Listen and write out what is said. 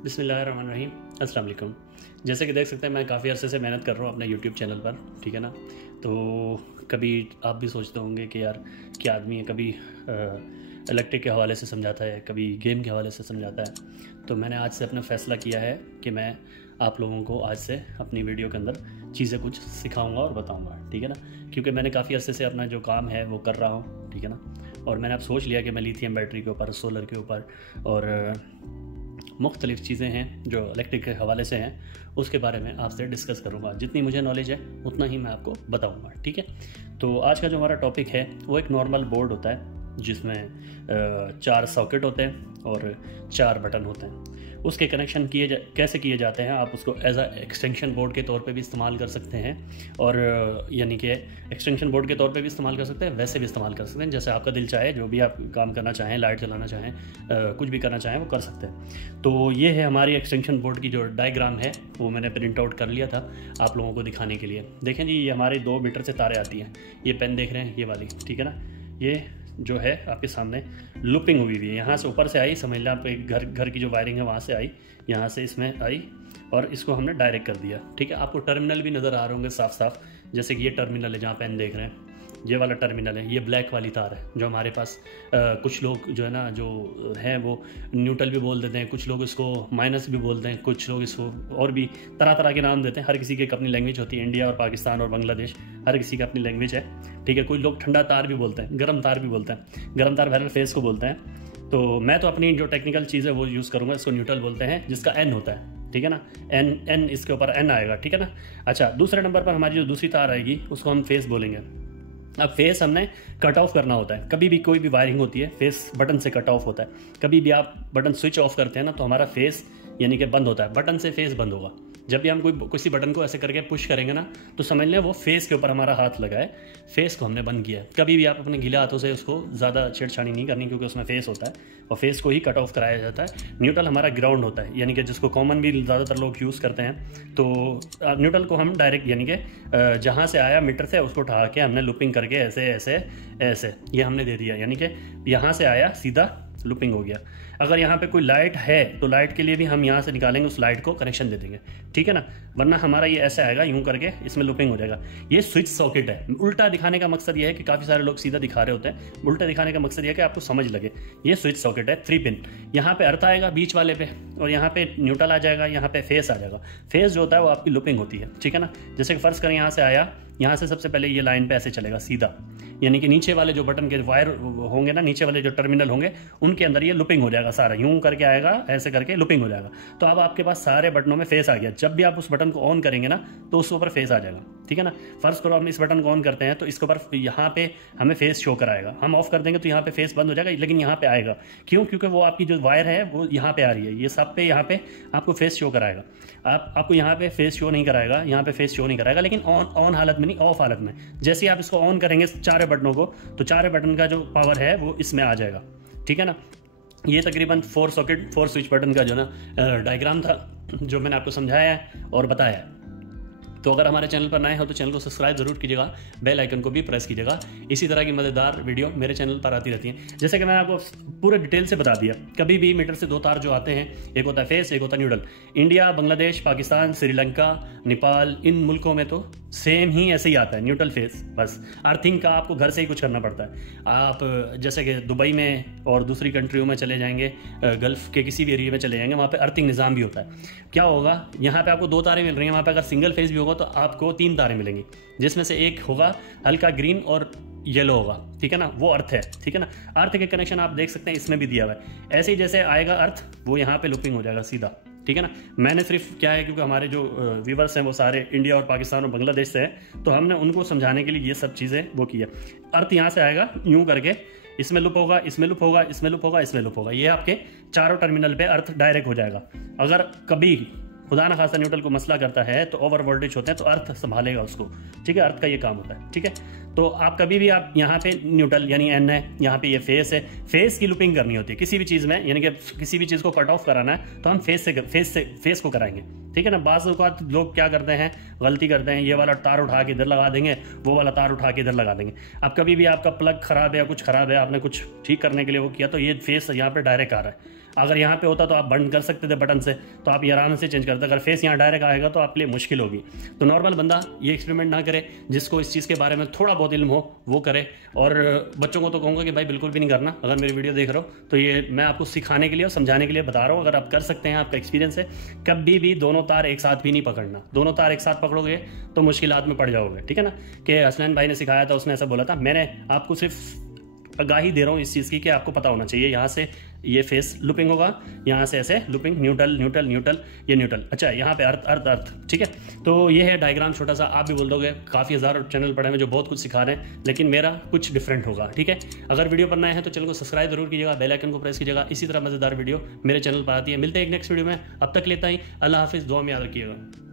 बिस्मिल्लाहिर्रहमानिर्रहीम। अस्सलाम वालेकुम। जैसे कि देख सकते हैं मैं काफ़ी अरसे से मेहनत कर रहा हूँ अपने यूट्यूब चैनल पर, ठीक है ना। तो कभी आप भी सोचते होंगे कि यार क्या आदमी है, कभी इलेक्ट्रिक के हवाले से समझाता है, कभी गेम के हवाले से समझाता है। तो मैंने आज से अपना फ़ैसला किया है कि मैं आप लोगों को आज से अपनी वीडियो के अंदर चीज़ें कुछ सिखाऊंगा और बताऊंगा, ठीक है ना। क्योंकि मैंने काफ़ी अरसे से अपना जो काम है वो कर रहा हूँ, ठीक है ना। और मैंने अब सोच लिया कि मैं लिथियम बैटरी के ऊपर, सोलर के ऊपर और मुख्तलिफ़ चीज़ें हैं जो इलेक्ट्रिक के हवाले से हैं, उसके बारे में आपसे डिस्कस करूँगा। जितनी मुझे नॉलेज है उतना ही मैं आपको बताऊँगा, ठीक है। तो आज का जो हमारा टॉपिक है वो एक नॉर्मल बोर्ड होता है जिसमें 4 सॉकेट होते हैं और 4 बटन होते हैं। उसके कनेक्शन कैसे किए जाते हैं, आप उसको एज अ एक्सटेंशन बोर्ड के तौर पे भी इस्तेमाल कर सकते हैं और यानी कि एक्सटेंशन बोर्ड के तौर पे भी इस्तेमाल कर सकते हैं, वैसे भी इस्तेमाल कर सकते हैं, जैसे आपका दिल चाहे। जो भी आप काम करना चाहें, लाइट चलाना चाहें, कुछ भी करना चाहें वो कर सकते हैं। तो ये है हमारी एक्सटेंशन बोर्ड की जो डायग्राम है, वो मैंने प्रिंट आउट कर लिया था आप लोगों को दिखाने के लिए। देखें जी, ये हमारे 2 मीटर से तारें आती हैं। ये पेन देख रहे हैं, ये वाली, ठीक है ना। ये जो है आपके सामने लूपिंग हुई है, यहाँ से ऊपर से आई, समझ लें आप घर की जो वायरिंग है वहाँ से आई, यहाँ से इसमें आई और इसको हमने डायरेक्ट कर दिया, ठीक है। आपको टर्मिनल भी नज़र आ रहे होंगे साफ साफ, जैसे कि ये टर्मिनल है जहाँ पेन देख रहे हैं, ये वाला टर्मिनल है। ये ब्लैक वाली तार है जो हमारे पास कुछ लोग जो है ना जो है वो न्यूट्रल भी बोल देते हैं, कुछ लोग इसको माइनस भी बोलते हैं, कुछ लोग इसको और भी तरह तरह के नाम देते हैं। हर किसी की अपनी लैंग्वेज होती है। इंडिया और पाकिस्तान और बांग्लादेश, हर किसी की अपनी लैंग्वेज है, ठीक है। कुछ लोग ठंडा तार भी बोलते हैं, गर्म तार भी बोलते हैं। गर्म तार बहरहाल फेस को बोलते हैं। तो मैं तो अपनी जो टेक्निकल चीज़ है वो यूज़ करूँगा। इसको न्यूट्रल बोलते हैं, जिसका एन होता है, ठीक है ना। एन इसके ऊपर एन आएगा, ठीक है ना। अच्छा, दूसरे नंबर पर हमारी जो दूसरी तार आएगी उसको हम फेस बोलेंगे। अब फेस हमने कट ऑफ करना होता है। कभी भी कोई भी वायरिंग होती है, फेस बटन से कट ऑफ होता है। कभी भी आप बटन स्विच ऑफ करते हैं ना, तो हमारा फेस यानी कि बंद होता है, बटन से फेस बंद होगा। जब भी हम किसी बटन को ऐसे करके पुश करेंगे ना, तो समझ लें वो फेस के ऊपर हमारा हाथ लगा है, फेस को हमने बंद किया है। कभी भी आप अपने गीले हाथों से उसको ज़्यादा छेड़छाड़ी नहीं करनी, क्योंकि उसमें फेस होता है और फेस को ही कट ऑफ कराया जाता है। न्यूट्रल हमारा ग्राउंड होता है, यानी कि जिसको कॉमन भी ज़्यादातर लोग यूज़ करते हैं। तो न्यूट्रल को हम डायरेक्ट यानी कि जहाँ से आया मीटर से उसको उठा के हमने लूपिंग करके ऐसे ऐसे ऐसे ये हमने दे दिया, यानी कि यहाँ से आया सीधा लूपिंग हो गया। अगर यहाँ पे कोई लाइट है तो लाइट के लिए भी हम यहाँ से निकालेंगे, उस लाइट को कनेक्शन दे देंगे, ठीक है ना। वरना हमारा ये ऐसा आएगा, यूं करके इसमें लूपिंग हो जाएगा। ये स्विच सॉकेट है। उल्टा दिखाने का मकसद ये है कि काफ़ी सारे लोग सीधा दिखा रहे होते हैं, उल्टा दिखाने का मकसद ये है कि आपको समझ लगे। ये स्विच सॉकेट है 3 पिन। यहाँ पे अर्थ आएगा बीच वाले पे और यहाँ पे न्यूट्रल आ जाएगा, यहाँ पे फेस आ जाएगा। फेस जो होता है वो आपकी लूपिंग होती है, ठीक है ना। जैसे कि फर्ज करें यहाँ से आया, यहाँ से सबसे पहले ये लाइन पे ऐसे चलेगा सीधा, यानी कि नीचे वाले जो बटन के वायर होंगे ना, नीचे वाले जो टर्मिनल होंगे उनके अंदर ये लूपिंग हो जाएगा सारा, यूं करके आएगा, ऐसे करके लूपिंग हो जाएगा। तो अब आपके पास सारे बटनों में फेस आ गया। जब भी आप उस बटन को ऑन करेंगे ना तो उसके ऊपर फेस आ जाएगा, ठीक है ना। फर्स्ट करो हम इस बटन को ऑन करते हैं तो इसके ऊपर यहाँ पे हमें फेस शो कराएगा। हम ऑफ कर देंगे तो यहाँ पे फेस बंद हो जाएगा, लेकिन यहाँ पे आएगा। क्यों? क्योंकि वो आपकी जो वायर है वो यहाँ पे आ रही है, ये सब पे यहाँ पे आपको फेस शो कराएगा। आपको यहाँ पे फेस शो नहीं कराएगा, यहाँ पे फेस शो नहीं कराएगा, लेकिन ऑन हालत में नहीं, ऑफ हालत में। जैसे ही आप इसको ऑन करेंगे 4 बटनों को, तो 4 बटन का जो पावर है वो इसमें आ जाएगा, ठीक है ना। ये तकरीबन 4 सॉकेट 4 स्विच बटन का जो ना डायग्राम था, जो मैंने आपको समझाया है और बताया है। तो अगर हमारे चैनल पर नए हो तो चैनल को सब्सक्राइब जरूर कीजिएगा, बेल आइकन को भी प्रेस कीजिएगा। इसी तरह की मज़ेदार वीडियो मेरे चैनल पर आती रहती हैं। जैसे कि मैंने आपको पूरे डिटेल से बता दिया, कभी भी मीटर से 2 तार जो आते हैं, एक होता है फेस, एक होता है न्यूट्रल। इंडिया, बांग्लादेश, पाकिस्तान, श्रीलंका, नेपाल, इन मुल्कों में तो सेम ही ऐसे ही आता है, न्यूट्रल फेस। बस अर्थिंग का आपको घर से ही कुछ करना पड़ता है। आप जैसे कि दुबई में और दूसरी कंट्रियों में चले जाएंगे, गल्फ के किसी भी एरिया में चले जाएंगे, वहाँ पे अर्थिंग निज़ाम भी होता है। क्या होगा, यहाँ पे आपको 2 तारें मिल रही हैं, वहाँ पे अगर सिंगल फेस भी होगा तो आपको 3 तारें मिलेंगी, जिसमें से एक होगा हल्का ग्रीन और येलो होगा, ठीक है ना। वो अर्थ है, ठीक है ना। अर्थ के कनेक्शन आप देख सकते हैं इसमें भी दिया हुआ है। ऐसे ही जैसे आएगा अर्थ, वो यहाँ पे लूपिंग हो जाएगा सीधा, ठीक है ना। मैंने सिर्फ क्या है, क्योंकि हमारे जो व्यूवर्स हैं वो सारे इंडिया और पाकिस्तान और बांग्लादेश से हैं, तो हमने उनको समझाने के लिए ये सब चीज़ें वो की है। अर्थ यहाँ से आएगा यूं करके, इसमें लूप होगा, इसमें लूप होगा, इसमें लूप होगा, इसमें लूप होगा। ये आपके चारों टर्मिनल पे अर्थ डायरेक्ट हो जाएगा। अगर कभी खुदा ना खासा न्यूट्रल को मसला करता है तो ओवर वोल्टेज होते हैं, तो अर्थ संभालेगा उसको, ठीक है। अर्थ का ये काम होता है, ठीक है। तो आप कभी भी आप यहाँ पे न्यूट्रल यानी एन है, यहाँ पे ये फेस है, फेस की लूपिंग करनी होती है किसी भी चीज़ में, यानी कि किसी भी चीज़ को कट ऑफ कराना है तो हम फेस को कराएंगे, ठीक है ना। बाज़ औक़ात लोग क्या करते हैं, गलती करते हैं, ये वाला तार उठा के इधर लगा देंगे, वो वाला तार उठा के इधर लगा देंगे। अब कभी भी आपका प्लग खराब है या कुछ खराब है, आपने कुछ ठीक करने के लिए वो किया, तो ये फेस यहाँ पे डायरेक्ट आ रहा है। अगर यहाँ पे होता तो आप बंद कर सकते थे बटन से, तो आप ये आराम से चेंज करते। अगर फेस यहाँ डायरेक्ट आएगा तो आपके लिए मुश्किल होगी। तो नॉर्मल बंदा ये एक्सपेरिमेंट ना करे, जिसको इस चीज़ के बारे में थोड़ा बहुत इल्म हो वो करे। और बच्चों को तो कहूँगा कि भाई बिल्कुल भी नहीं करना। अगर मेरी वीडियो देख रहे हो तो ये मैं आपको सिखाने के लिए और समझाने के लिए बता रहा हूँ। अगर आप कर सकते हैं, आपका एक्सपीरियंस है, कभी भी दोनों तार एक साथ भी नहीं पकड़ना। दोनों तार एक साथ पकड़ोगे तो मुश्किलात में पड़ जाओगे, ठीक है ना। कि हसनैन भाई ने सिखाया था, उसने ऐसा बोला था। मैंने आपको सिर्फ आगाही दे रहा हूँ इस चीज़ की कि आपको पता होना चाहिए। यहाँ से ये फेस लूपिंग होगा, यहाँ से ऐसे लूपिंग, न्यूट्रल न्यूट्रल न्यूट्रल, ये न्यूट्रल। अच्छा, यहाँ पे अर्थ अर्थ अर्थ, ठीक है। तो ये है डायग्राम छोटा सा। आप भी बोल दोगे काफ़ी हज़ार चैनल पड़े हैं जो बहुत कुछ सिखा रहे हैं, लेकिन मेरा कुछ डिफरेंट होगा, ठीक है। अगर वीडियो पर नए हैं तो चैनल को सब्सक्राइब जरूर कीजिएगा, बेल आइकन को प्रेस कीजिएगा। इसी तरह मज़ेदार वीडियो मेरे चैनल पर आती है। मिलते हैं एक नेक्स्ट वीडियो में, अब तक लेता ही अल्लाह हाफिज़, दुआ में याद रखिएगा।